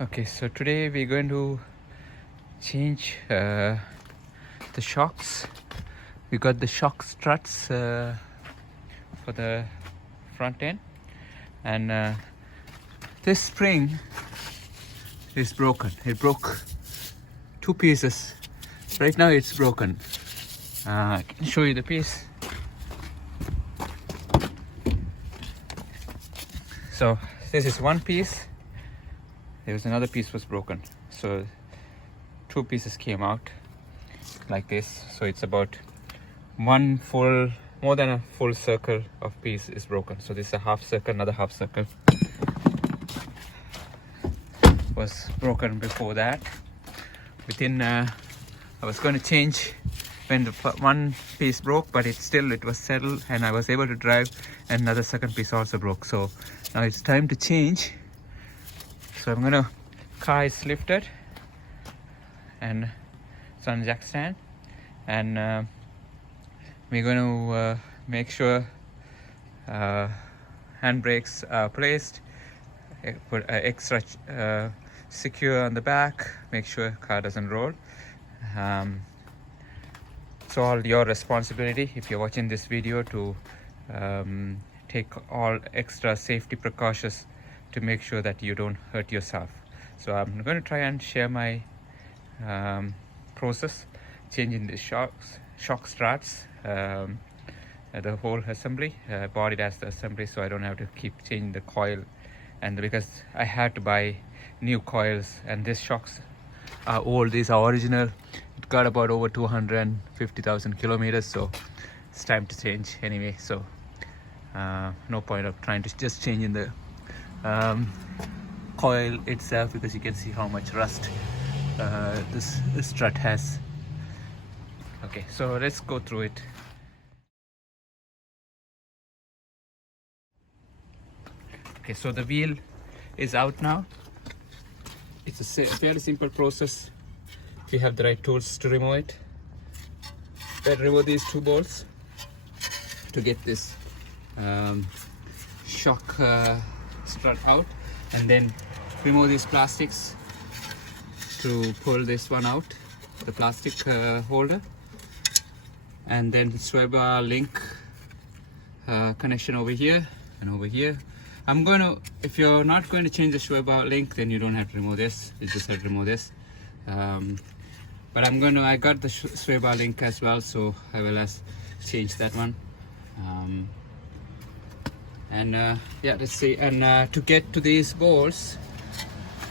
Okay, so today we're going to change the shocks. We got the shock struts for the front end, and this spring is broken. It broke two pieces. Right now it's broken. I can show you the piece. So this is one piece. There was another piece was broken. So two pieces came out like this. So it's about more than a full circle of piece is broken. So this is a half circle, another half circle was broken before that. I was going to change when the one piece broke, but it was settled and I was able to drive, and another second piece also broke. So now it's time to change. So car is lifted and it's on jack stand, and we're going to make sure handbrakes are placed, put extra secure on the back, make sure car doesn't roll. It's all your responsibility if you're watching this video to take all extra safety precautions to make sure that you don't hurt yourself. So I'm going to try and share my process changing the shock struts, the whole assembly, bodied as the assembly, so I don't have to keep changing the coil, and because I had to buy new coils, and these shocks are old. These are original. It got about over 250,000 kilometers, so it's time to change anyway. So no point of trying to just change in the coil itself, because you can see how much rust this strut has. Okay, so let's go through it. Okay, so the wheel is out now. It's a fairly simple process if you have the right tools to remove it. Then remove these two bolts to get this shock strut out, and then remove these plastics to pull this one out, the plastic holder, and then sway bar link connection over here and over here. If you're not going to change the sway bar link, then you don't have to remove this. You just have to remove this. But I got the sway bar link as well, so I will change that one. Yeah, let's see. And to get to these bolts,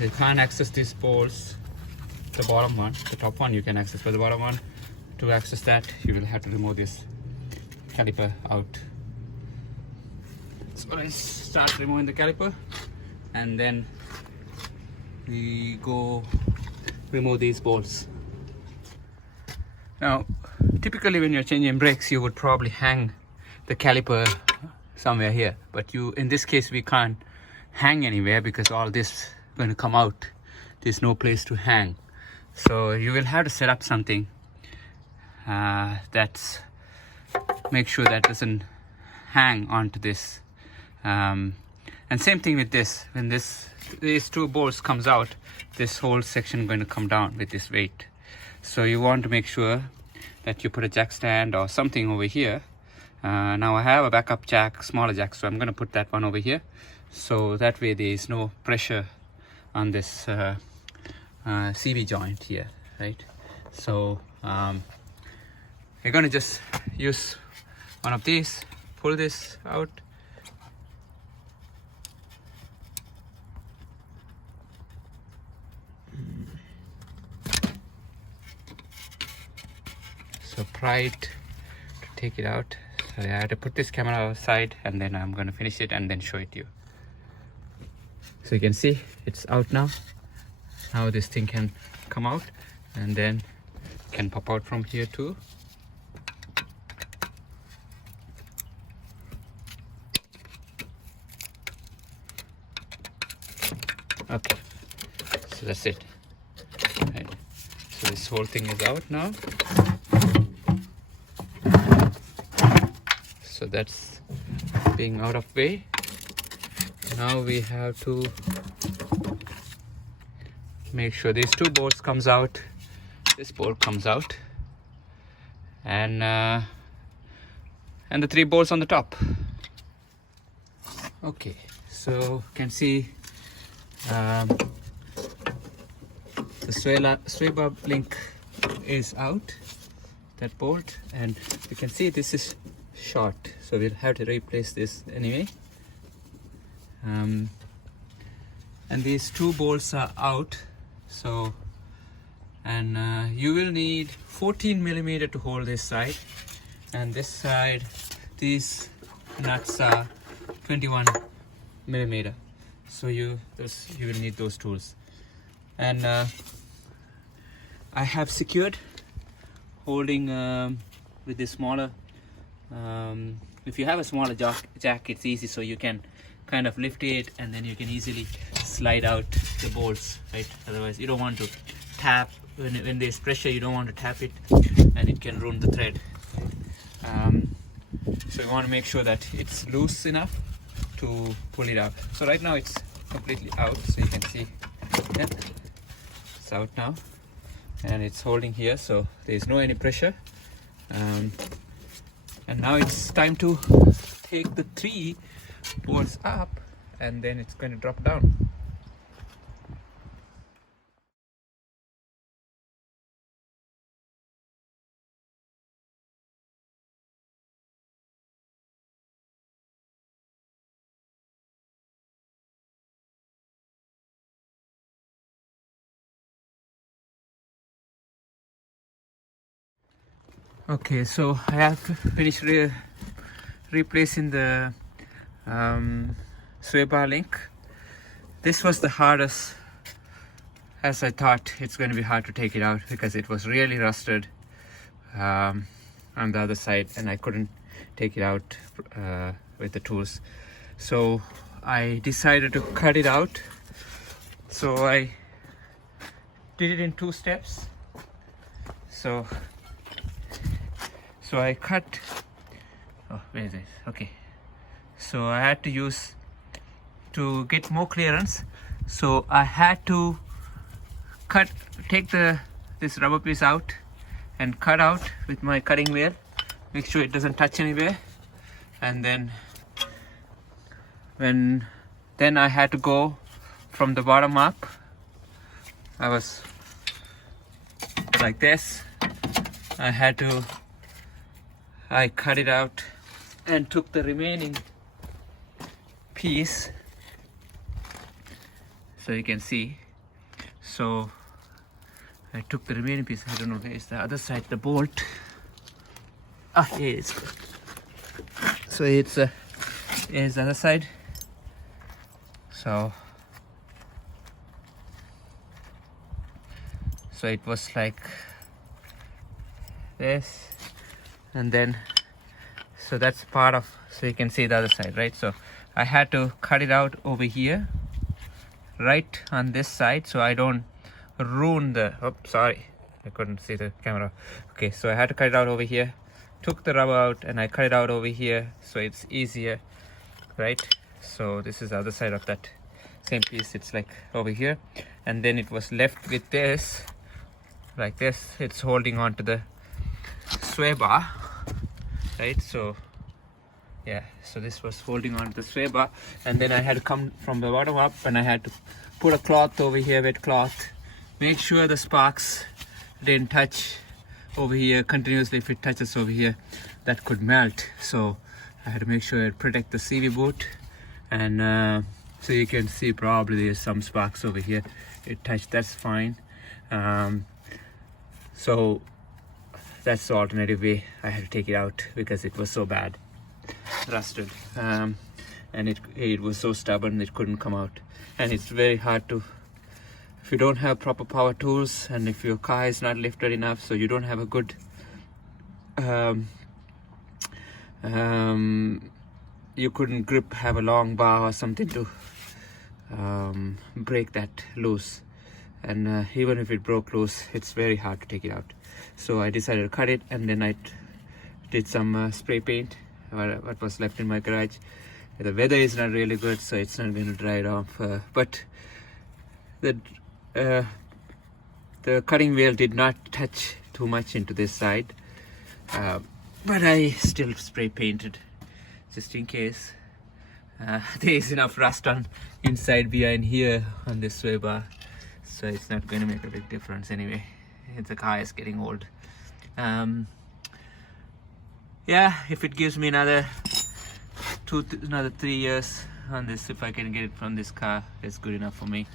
you can't access these bolts. The bottom one, the top one you can access, but the bottom one, to access that, you will have to remove this caliper out. So let's start removing the caliper, and then we go remove these bolts. Now, typically when you're changing brakes, you would probably hang the caliper somewhere here, but in this case we can't hang anywhere because all this is going to come out. There's no place to hang, so you will have to set up something that's make sure that doesn't hang onto this. And same thing with this. When these two bolts comes out, this whole section going to come down with this weight. So you want to make sure that you put a jack stand or something over here. Now I have a backup jack, smaller jack, so I'm going to put that one over here, so that way there is no pressure on this CV joint here, right? So we're going to just use one of these, pull this out, so pry it to take it out. So I had to put this camera aside, and then I'm going to finish it and then show it to you. So you can see it's out now. Now this thing can come out, and then can pop out from here too. Okay, so that's it. Right. So this whole thing is out now. So that's being out of way. Now we have to make sure these two bolts comes out, this bolt comes out, and the 3 bolts on the top. Okay, so you can see the sway bar link is out, that bolt, and you can see this is short, so we'll have to replace this anyway. And these 2 bolts are out, so, and you will need 14 millimeter to hold this side, and this side these nuts are 21 millimeter, so you will need those tools. And I have secured holding with this smaller, if you have a smaller jack, it's easy, so you can kind of lift it and then you can easily slide out the bolts, right? Otherwise you don't want to tap when there's pressure, you don't want to tap it and it can ruin the thread. So you want to make sure that it's loose enough to pull it out. So right now it's completely out, so you can see, yeah, it's out now and it's holding here, so there's no any pressure. And now it's time to take the 3 bolts up and then it's going to drop down. Okay, so I have finished replacing the sway bar link. This was the hardest, as I thought it's going to be hard to take it out because it was really rusted on the other side and I couldn't take it out with the tools. So I decided to cut it out. So I did it in 2 steps. So I cut, oh, where is it? Okay, so I had to use, to get more clearance, so I had to take this rubber piece out and cut out with my cutting wheel, make sure it doesn't touch anywhere, and then I had to go from the bottom up. I was like this, I cut it out and took the remaining piece, so you can see. So I took the remaining piece, I don't know where is the other side, the bolt. Ah, here it is. So it's here's the other side. So it was like this, and then so that's part of, so you can see the other side, right? So I had to cut it out over here, right on this side, so I don't ruin the, oh sorry, I couldn't see the camera. Okay, so I had to cut it out over here, took the rubber out and I cut it out over here, so it's easier, right? So this is the other side of that same piece, it's like over here, and then it was left with this, like this, it's holding on to the sway bar, right? So yeah, so this was holding on to the sway bar, and then I had to come from the bottom up and I had to put a cloth over here, wet cloth, make sure the sparks didn't touch over here continuously. If it touches over here, that could melt, so I had to make sure it protect the CV boot. And so you can see probably there's some sparks over here, it touched, that's fine. So that's the alternative way. I had to take it out because it was so bad, rusted, and it was so stubborn it couldn't come out. And it's very hard to, if you don't have proper power tools and if your car is not lifted enough, so you don't have a good you couldn't have a long bar or something to break that loose, and even if it broke loose, it's very hard to take it out. So I decided to cut it, and then I did some spray paint, what was left in my garage. The weather is not really good, so it's not going to dry it off, but the the cutting wheel did not touch too much into this side, but I still spray painted just in case. There is enough rust on inside behind here on this sway bar, so it's not going to make a big difference anyway. The car is getting old. Yeah, if it gives me another 3 years on this, if I can get it from this car, it's good enough for me.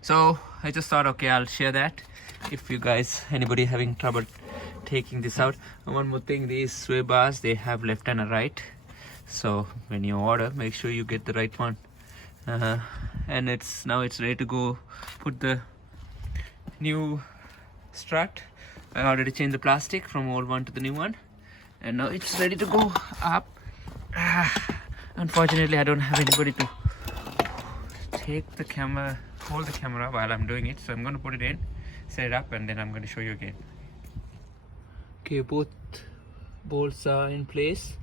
So I just thought, okay, I'll share that if you guys, anybody having trouble taking this out. And one more thing, these sway bars, they have left and a right, so when you order, make sure you get the right one. And now it's ready to go put the new strut. I already changed the plastic from old one to the new one, and now it's ready to go up. Unfortunately, I don't have anybody to take the camera, hold the camera while I'm doing it, so I'm going to put it in, set it up, and then I'm going to show you again. Okay, both bolts are in place.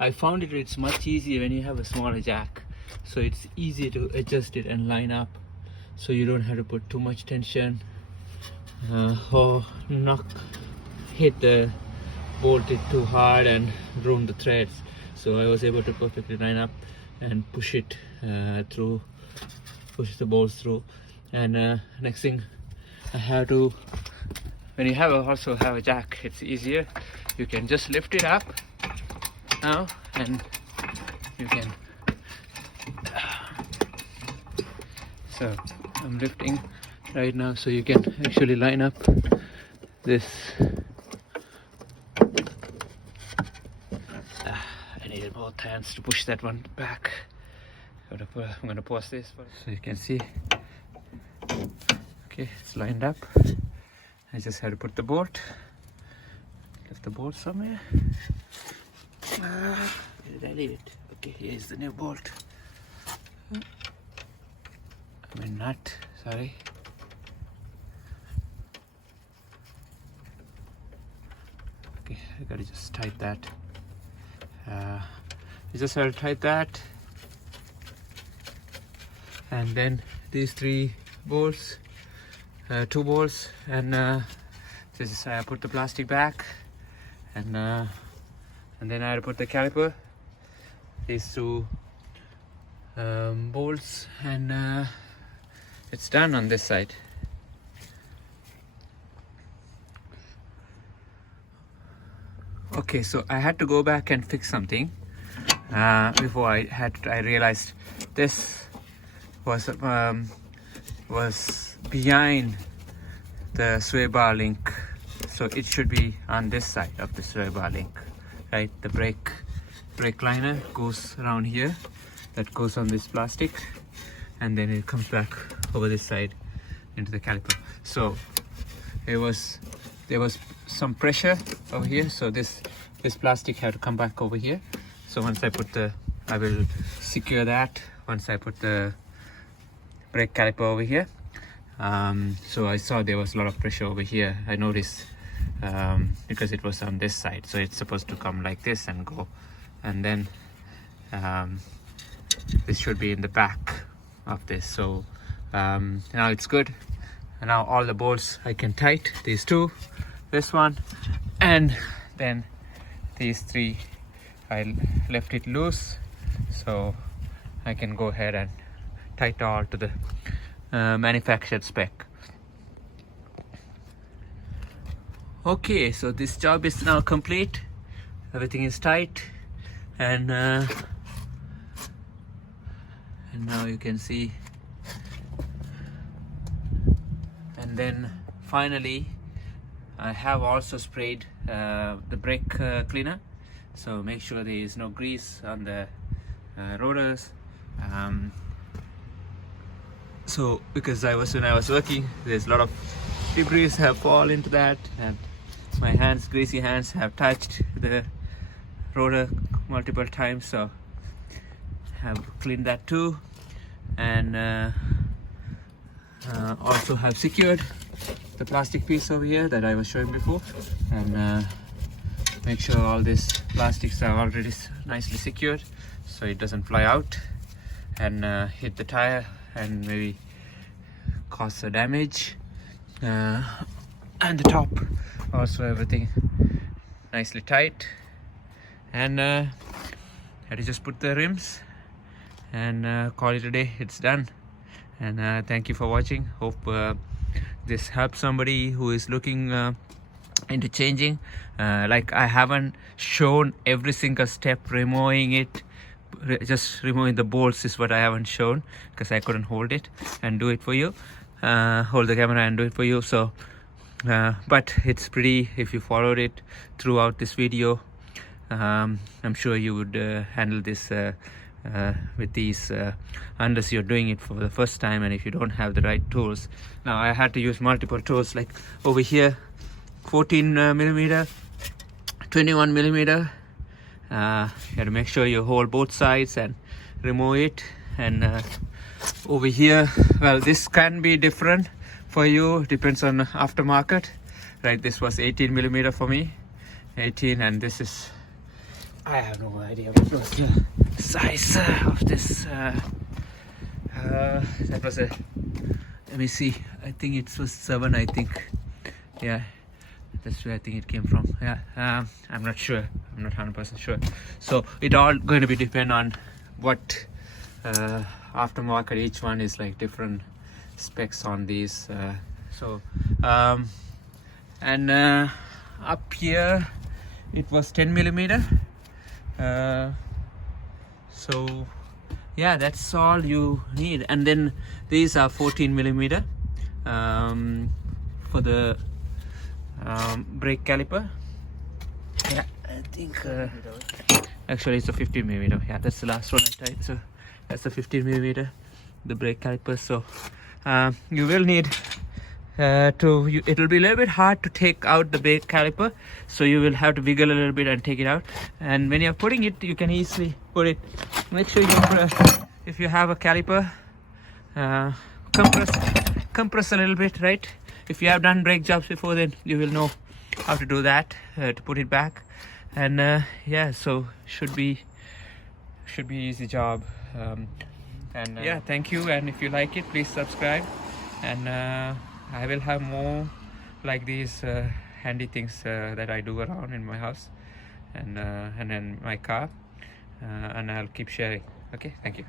I found it's much easier when you have a smaller jack, so it's easy to adjust it and line up, so you don't have to put too much tension or hit the bolt it too hard and ruin the threads. So I was able to perfectly line up and push it through, push the bolts through. And next thing I have to, when you also have a jack, it's easier. You can just lift it up now, and you can. So I'm lifting right now, so you can actually line up this. I needed both hands to push that one back. I'm gonna pause this so you can see. Okay, it's lined up. I just had to put the bolt. Left the bolt somewhere. Where did I leave it? Okay, here's the new bolt. Nut, sorry. Okay, I gotta just tighten that. You just have to tighten that, and then these 3 bolts, 2 bolts, and this is I put the plastic back, and then I had to put the caliper, these 2 bolts, and it's done on this side. Okay, so I had to go back and fix something before I realized this was behind the sway bar link, so it should be on this side of the sway bar link, right? The brake liner goes around here, that goes on this plastic, and then it comes back over this side into the caliper. So there was some pressure over here, so this plastic had to come back over here. So once I will secure that once I put the brake caliper over here. So I saw there was a lot of pressure over here. I noticed because it was on this side, so it's supposed to come like this and go, and then this should be in the back of this. So now it's good. And now all the bolts I can tighten, these 2, this one, and then these 3 I left it loose, so I can go ahead and tighten all to the manufactured spec. Okay, so this job is now complete. Everything is tight, and now you can see. And then finally I have also sprayed the brake cleaner, so make sure there is no grease on the rotors. So because when I was working, there's a lot of debris have fallen into that, and my greasy hands have touched the rotor multiple times, so I have cleaned that too. And also have secured the plastic piece over here that I was showing before, and make sure all these plastics are already nicely secured so it doesn't fly out and hit the tire and maybe cause a damage. And the top also, everything nicely tight, and had to just put the rims and call it a day. It's done. And thank you for watching. Hope this helps somebody who is looking into changing. Like, I haven't shown every single step, removing it, just removing the bolts is what I haven't shown, because I couldn't hold it and do it for you, hold the camera and do it for you. So but it's pretty, if you followed it throughout this video, I'm sure you would handle this with these, unless you're doing it for the first time and if you don't have the right tools. Now I had to use multiple tools, like over here 14 millimeter, 21 millimeter. You have to make sure you hold both sides and remove it. And over here, well, this can be different for you, depends on aftermarket, right? This was 18 millimeter for me, 18, and this is, I have no idea what was the size of this. That was a, let me see, I think it was 7, I think. Yeah, that's where I think it came from. Yeah, I'm not sure, I'm not 100% sure. So it all going to be depend on what aftermarket, each one is like different specs on these. And up here it was 10 millimeter. So yeah, that's all you need. And then these are 14 millimeter for the brake caliper. Yeah, I think actually it's a 15 millimeter. Yeah, that's the last one I tried. So that's the 15 millimeter, the brake caliper. So you will need it will be a little bit hard to take out the brake caliper, so you will have to wiggle a little bit and take it out. And when you're putting it, you can easily put it, make sure you if you have a caliper, compress a little bit, right? If you have done brake jobs before, then you will know how to do that, to put it back. And yeah, so should be easy job. Yeah, thank you, and if you like it, please subscribe. And I will have more like these handy things that I do around in my house and in my car, and I'll keep sharing. Okay, thank you.